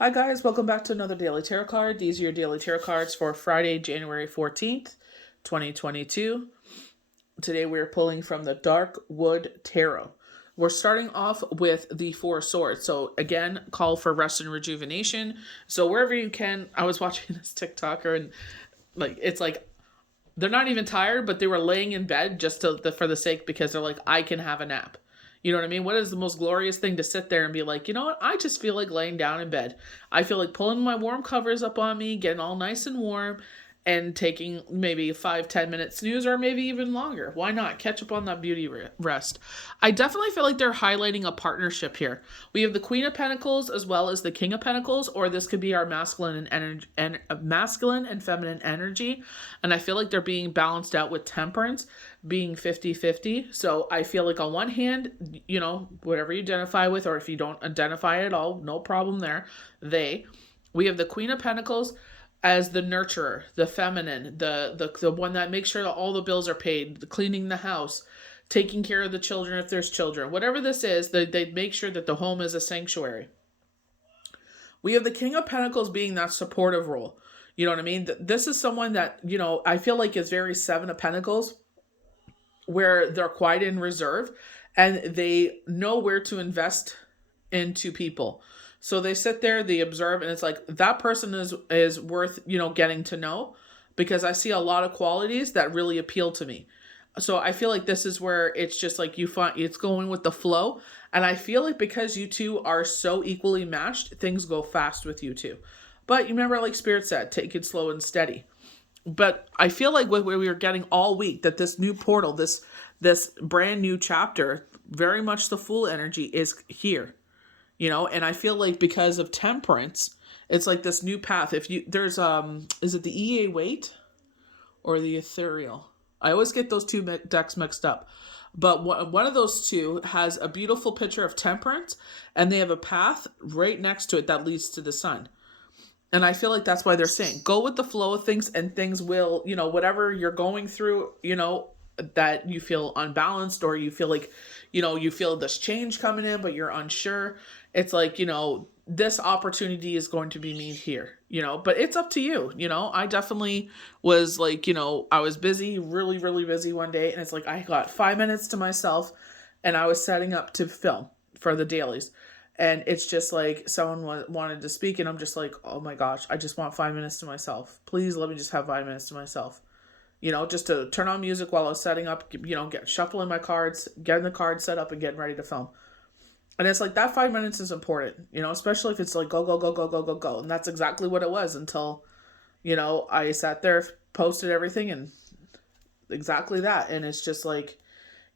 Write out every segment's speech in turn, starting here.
Hi guys, welcome back to another daily tarot card. These are your daily tarot cards for Friday, January 14th, 2022. Today we're pulling from the Dark Wood Tarot. We're starting off with the Four Swords. So again, call for rest and rejuvenation. So wherever you can, I was watching this TikToker and it's like they're not even tired, but they were laying in bed just for the sake because they're like, I can have a nap. You know what I mean? What is the most glorious thing to sit there and be like, you know what? I just feel like laying down in bed. I feel like pulling my warm covers up on me, getting all nice and warm, and taking maybe a 5-10 minute snooze or maybe even longer. Why not? Catch up on that beauty rest. I definitely feel like they're highlighting a partnership here. We have the Queen of Pentacles as well as the King of Pentacles, or this could be our masculine and feminine energy. And I feel like they're being balanced out with Temperance being 50-50. So I feel like on one hand, whatever you identify with, or if you don't identify at all, no problem there. We have the Queen of Pentacles as the nurturer, the feminine, the one that makes sure that all the bills are paid, cleaning the house, taking care of the children if there's children. Whatever this is, they make sure that the home is a sanctuary. We have the King of Pentacles being that supportive role. You know what I mean? This is someone that, I feel like is very Seven of Pentacles, where they're quiet and reserved, and they know where to invest into people. So they sit there, they observe, and it's like that person is worth, getting to know, because I see a lot of qualities that really appeal to me. So I feel like this is where it's just like you find it's going with the flow. And I feel like because you two are so equally matched, things go fast with you two. But you remember, like Spirit said, take it slow and steady. But I feel like what we were getting all week, that this new portal, this brand new chapter, very much the Fool energy is here. And I feel like because of Temperance, it's like this new path. If you there's is it the EA weight or the ethereal? I always get those two decks mixed up. But one of those two has a beautiful picture of Temperance, and they have a path right next to it that leads to the sun. And I feel like that's why they're saying go with the flow of things, and things will, whatever you're going through, that you feel unbalanced, or you feel like, you feel this change coming in, but you're unsure. It's like, this opportunity is going to be made here, but it's up to you. I definitely was like, I was busy, really, really busy one day. And it's like, I got 5 minutes to myself, and I was setting up to film for the dailies. And it's just like someone wanted to speak, and I'm just like, oh my gosh, I just want 5 minutes to myself. Please let me just have 5 minutes to myself. Just to turn on music while I was setting up, shuffling my cards, getting the cards set up, and getting ready to film. And it's like that 5 minutes is important, especially if it's like go, go, go, go, go, go, go. And that's exactly what it was until, I sat there, posted everything, and exactly that. And it's just like,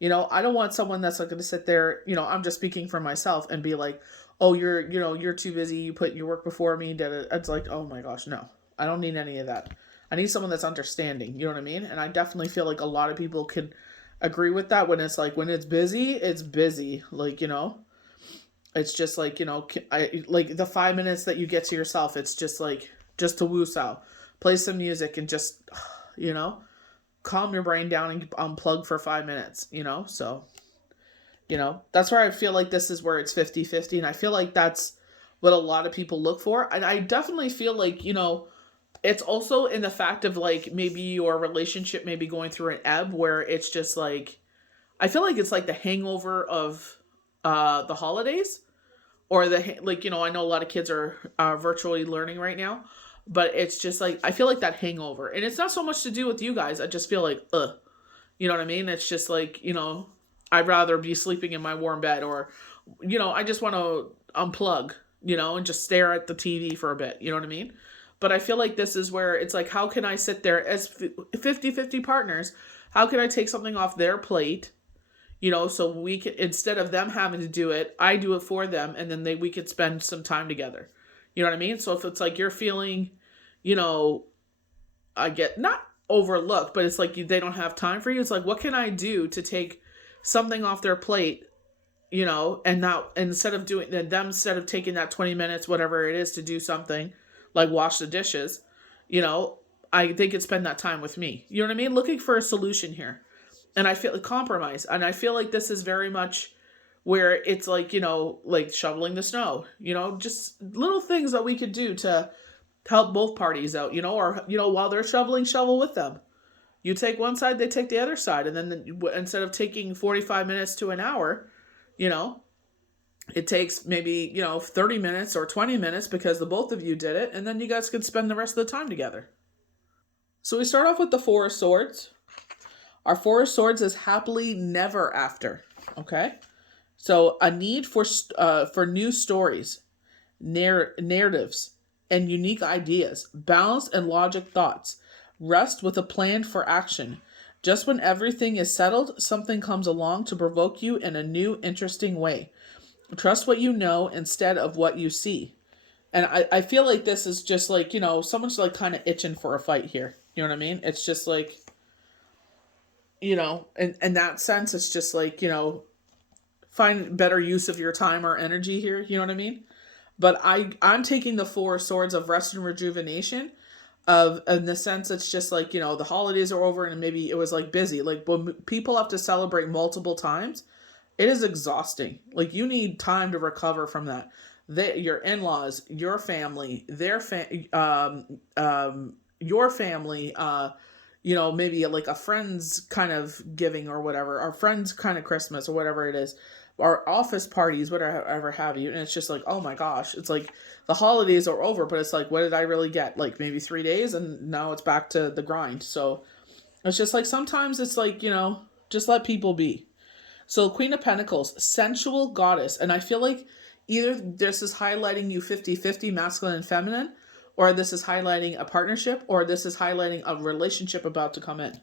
I don't want someone that's like going to sit there, I'm just speaking for myself, and be like, oh, you're too busy. You put your work before me. It's like, oh my gosh, no, I don't need any of that. I need someone that's understanding. You know what I mean? And I definitely feel like a lot of people could agree with that. When it's like, when it's busy, it's busy. Like, it's just like, I like the 5 minutes that you get to yourself. It's just like, just to woosah, play some music, and just, calm your brain down and unplug for 5 minutes, so, that's where I feel like this is where it's 50-50. And I feel like that's what a lot of people look for. And I definitely feel like, it's also in the fact of like, maybe your relationship may be going through an ebb where it's just like, I feel like it's like the hangover of the holidays, or I know a lot of kids are virtually learning right now, but it's just like, I feel like that hangover, and it's not so much to do with you guys. I just feel like, you know what I mean? It's just like, I'd rather be sleeping in my warm bed, or, I just want to unplug, and just stare at the TV for a bit. You know what I mean? But I feel like this is where it's like, how can I sit there as 50-50 partners? How can I take something off their plate? So we can, instead of them having to do it, I do it for them, and then we could spend some time together. You know what I mean? So if it's like you're feeling, I get not overlooked, but it's like they don't have time for you. It's like, what can I do to take something off their plate, and now instead of taking that 20 minutes, whatever it is, to do something like wash the dishes, they could spend that time with me. You know what I mean? Looking for a solution here. And I feel like compromise. And I feel like this is very much where it's like, like shoveling the snow, just little things that we could do to help both parties out, or, while they're shoveling, shovel with them. You take one side, they take the other side. And then instead of taking 45 minutes to an hour, you know, it takes maybe, 30 minutes or 20 minutes because the both of you did it. And then you guys could spend the rest of the time together. So we start off with the Four of Swords. Our Four of Swords is happily never after. Okay. So a need for new stories, narratives, and unique ideas, balance and logic thoughts. Rest with a plan for action. Just when everything is settled, something comes along to provoke you in a new, interesting way. Trust what you know instead of what you see. And I feel like this is just like, someone's like kind of itching for a fight here. You know what I mean? It's just like, in that sense, it's just like, find better use of your time or energy here. You know what I mean? But I'm taking the Four Swords of rest and rejuvenation in the sense it's just like, the holidays are over and maybe it was like busy. Like when people have to celebrate multiple times, it is exhausting. Like you need time to recover from that. Your in-laws, your family, your family, maybe like a friend's kind of giving or whatever, our friend's kind of Christmas or whatever it is, our office parties, whatever have you. And it's just like, oh my gosh, it's like the holidays are over, but it's like, what did I really get? Like maybe 3 days and now it's back to the grind. So it's just like, sometimes it's like, just let people be. So Queen of Pentacles, sensual goddess. And I feel like either this is highlighting you 50-50 masculine and feminine, or this is highlighting a partnership, or this is highlighting a relationship about to come in.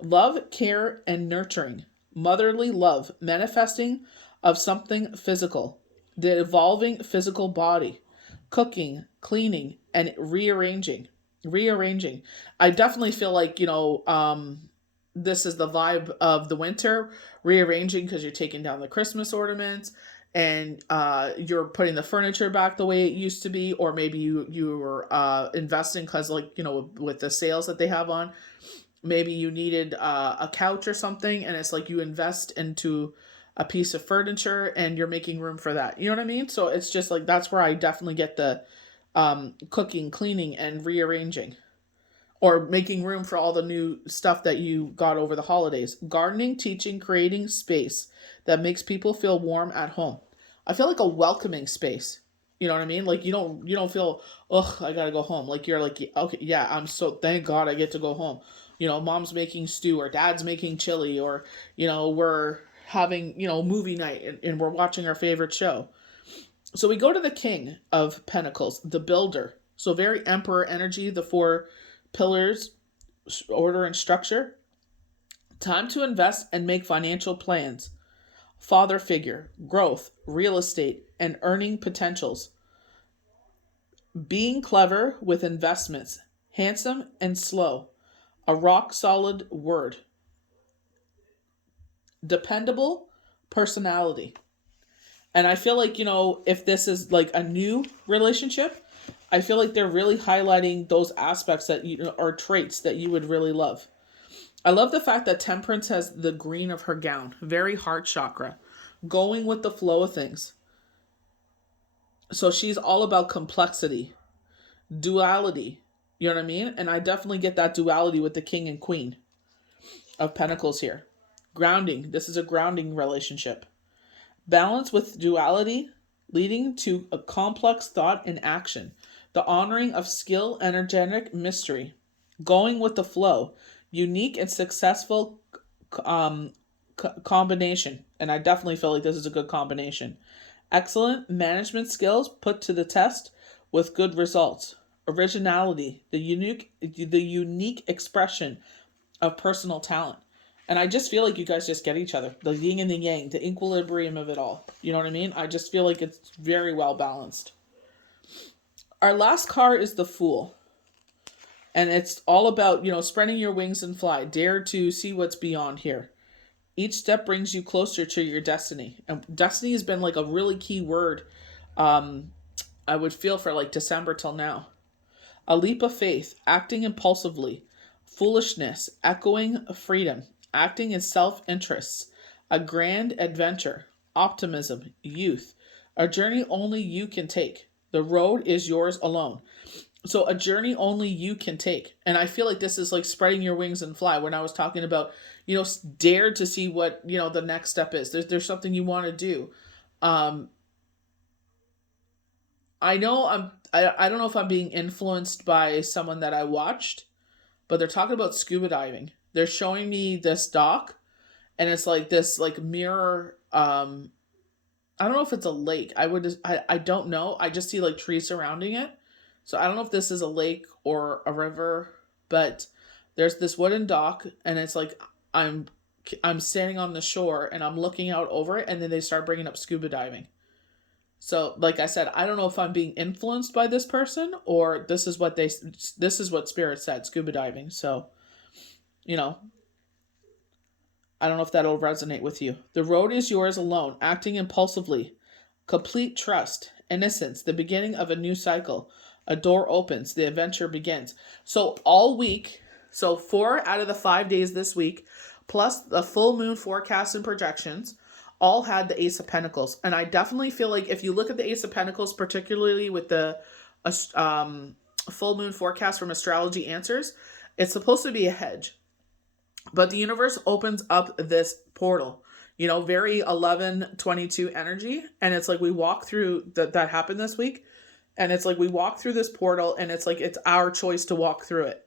Love, care, and nurturing. Motherly love, manifesting of something physical. The evolving physical body. Cooking, cleaning, and rearranging. I definitely feel like, this is the vibe of the winter. Rearranging because you're taking down the Christmas ornaments and you're putting the furniture back the way it used to be, or maybe you were investing because, like, with the sales that they have on, maybe you needed a couch or something, and it's like you invest into a piece of furniture and you're making room for that. You know what I mean? So it's just like, that's where I definitely get the cooking, cleaning, and rearranging, or making room for all the new stuff that you got over the holidays. Gardening, teaching, creating space that makes people feel warm at home. I feel like a welcoming space. You know what I mean? Like you don't feel, ugh, I gotta go home. Like you're like, okay, yeah, thank God I get to go home. Mom's making stew, or dad's making chili, or, we're having, movie night and we're watching our favorite show. So we go to the King of Pentacles, the builder. So very emperor energy, the 4 pillars, order and structure. Time to invest and make financial plans. Father figure, growth, real estate, and earning potentials. Being clever with investments, handsome and slow. A rock solid word. Dependable personality. And I feel like, if this is like a new relationship, I feel like they're really highlighting those aspects that are traits that you would really love. I love the fact that Temperance has the green of her gown, very heart chakra, going with the flow of things. So she's all about complexity, duality, you know what I mean? And I definitely get that duality with the King and Queen of Pentacles here. Grounding, this is a grounding relationship. Balance with duality, leading to a complex thought and action. The honoring of skill, energetic mystery. Going with the flow. Unique and successful combination. And I definitely feel like this is a good combination. Excellent management skills put to the test with good results. Originality. The unique expression of personal talent. And I just feel like you guys just get each other. The yin and the yang, the equilibrium of it all. You know what I mean? I just feel like it's very well balanced. Our last card is the Fool. And it's all about, spreading your wings and fly. Dare to see what's beyond here. Each step brings you closer to your destiny. And destiny has been like a really key word I would feel for like December till now. A leap of faith, acting impulsively. Foolishness, echoing freedom. Acting in self-interest, a grand adventure, optimism, youth. A journey only you can take. The road is yours alone. So a journey only you can take. And I feel like this is like spreading your wings and fly. When I was talking about, dare to see what, the next step is. There's something you want to do. Um, I know I don't know if I'm being influenced by someone that I watched, but they're talking about scuba diving. They're showing me this dock, and it's like this like mirror. I don't know if it's a lake. I don't know. I just see like trees surrounding it. So I don't know if this is a lake or a river, but there's this wooden dock, and it's like I'm I'm standing on the shore and I'm looking out over it, and then they start bringing up scuba diving. So, like I said, I don't know if I'm being influenced by this person or this is what Spirit said, scuba diving. So, you know, I don't know if that'll resonate with you. The road is yours alone, acting impulsively. Complete trust, innocence, the beginning of a new cycle. A door opens, the adventure begins. So all week, so 4 out of the 5 days this week, plus the full moon forecast and projections, all had the Ace of Pentacles. And I definitely feel like if you look at the Ace of Pentacles, particularly with the full moon forecast from Astrology Answers, it's supposed to be a hedge. But the universe opens up this portal, very 11/22 energy. And it's like we walk through that happened this week. And it's like we walk through this portal, and it's like it's our choice to walk through it.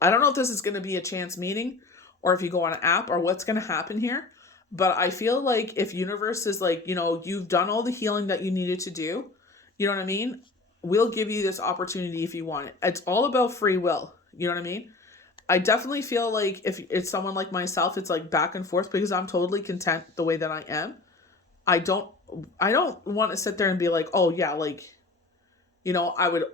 I don't know if this is going to be a chance meeting or if you go on an app or what's going to happen here. But I feel like if universe is like, you've done all the healing that you needed to do, you know what I mean? We'll give you this opportunity if you want it. It's all about free will. You know what I mean? I definitely feel like if it's someone like myself, it's like back and forth because I'm totally content the way that I am. I don't want to sit there and be like, oh yeah, like, I would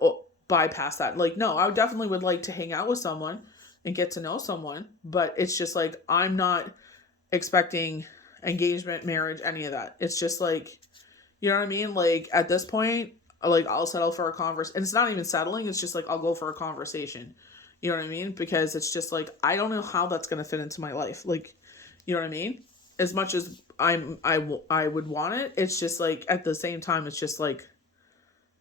bypass that. Like, no, I definitely would like to hang out with someone and get to know someone, but it's just like, I'm not expecting engagement, marriage, any of that. It's just like, you know what I mean? Like at this point, like I'll settle for a conversation. And it's not even settling. It's just like, I'll go for a conversation. You know what I mean? Because it's just like, I don't know how that's going to fit into my life. Like, you know what I mean? As much as I would want it, it's just like at the same time, it's just like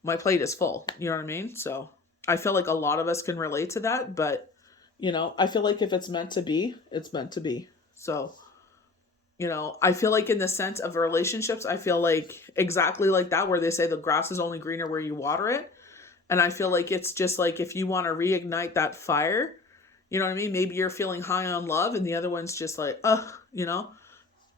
my plate is full. You know what I mean? So I feel like a lot of us can relate to that, but I feel like if it's meant to be, it's meant to be. So, I feel like in the sense of relationships, I feel like exactly like that, where they say the grass is only greener where you water it. And I feel like it's just like, if you want to reignite that fire, you know what I mean? Maybe you're feeling high on love and the other one's just like,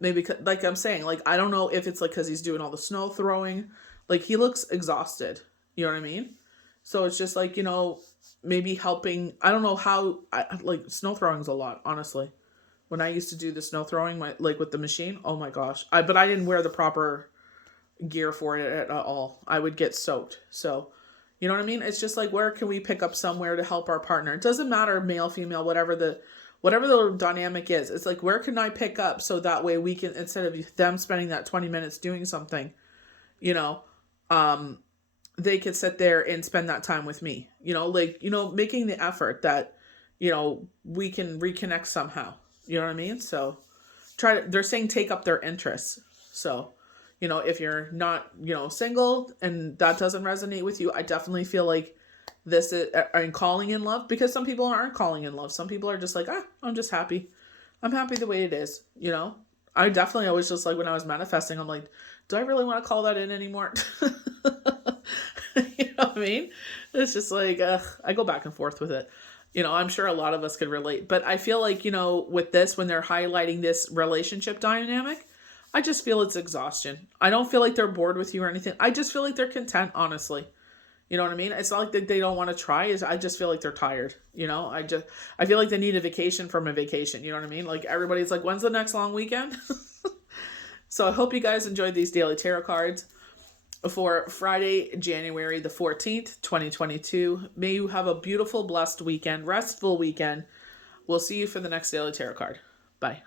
maybe like I'm saying, like, I don't know if it's like, cause he's doing all the snow throwing, like he looks exhausted, you know what I mean? So it's just like, maybe helping. I don't know how like snow throwing is a lot, honestly. When I used to do the snow throwing, like with the machine, oh my gosh. But I didn't wear the proper gear for it at all. I would get soaked. So, you know what I mean? It's just like, where can we pick up somewhere to help our partner? It doesn't matter, male, female, whatever the dynamic is. It's like, where can I pick up so that way we can, instead of them spending that 20 minutes doing something, they could sit there and spend that time with me, making the effort that, we can reconnect somehow. You know what I mean? So they're saying take up their interests. So, if you're not, single and that doesn't resonate with you, I definitely feel like this is calling in love, because some people aren't calling in love. Some people are just like, I'm just happy. I'm happy the way it is. I definitely always just like when I was manifesting, I'm like, do I really want to call that in anymore? You know what I mean? It's just like, I go back and forth with it. I'm sure a lot of us could relate, but I feel like, with this, when they're highlighting this relationship dynamic, I just feel it's exhaustion. I don't feel like they're bored with you or anything. I just feel like they're content, honestly. You know what I mean? It's not like that they don't want to try. I just feel like they're tired. I feel like they need a vacation from a vacation. You know what I mean? Like everybody's like, when's the next long weekend? So I hope you guys enjoyed these daily tarot cards for Friday, January the 14th, 2022. May you have a beautiful, blessed weekend, restful weekend. We'll see you for the next daily tarot card. Bye.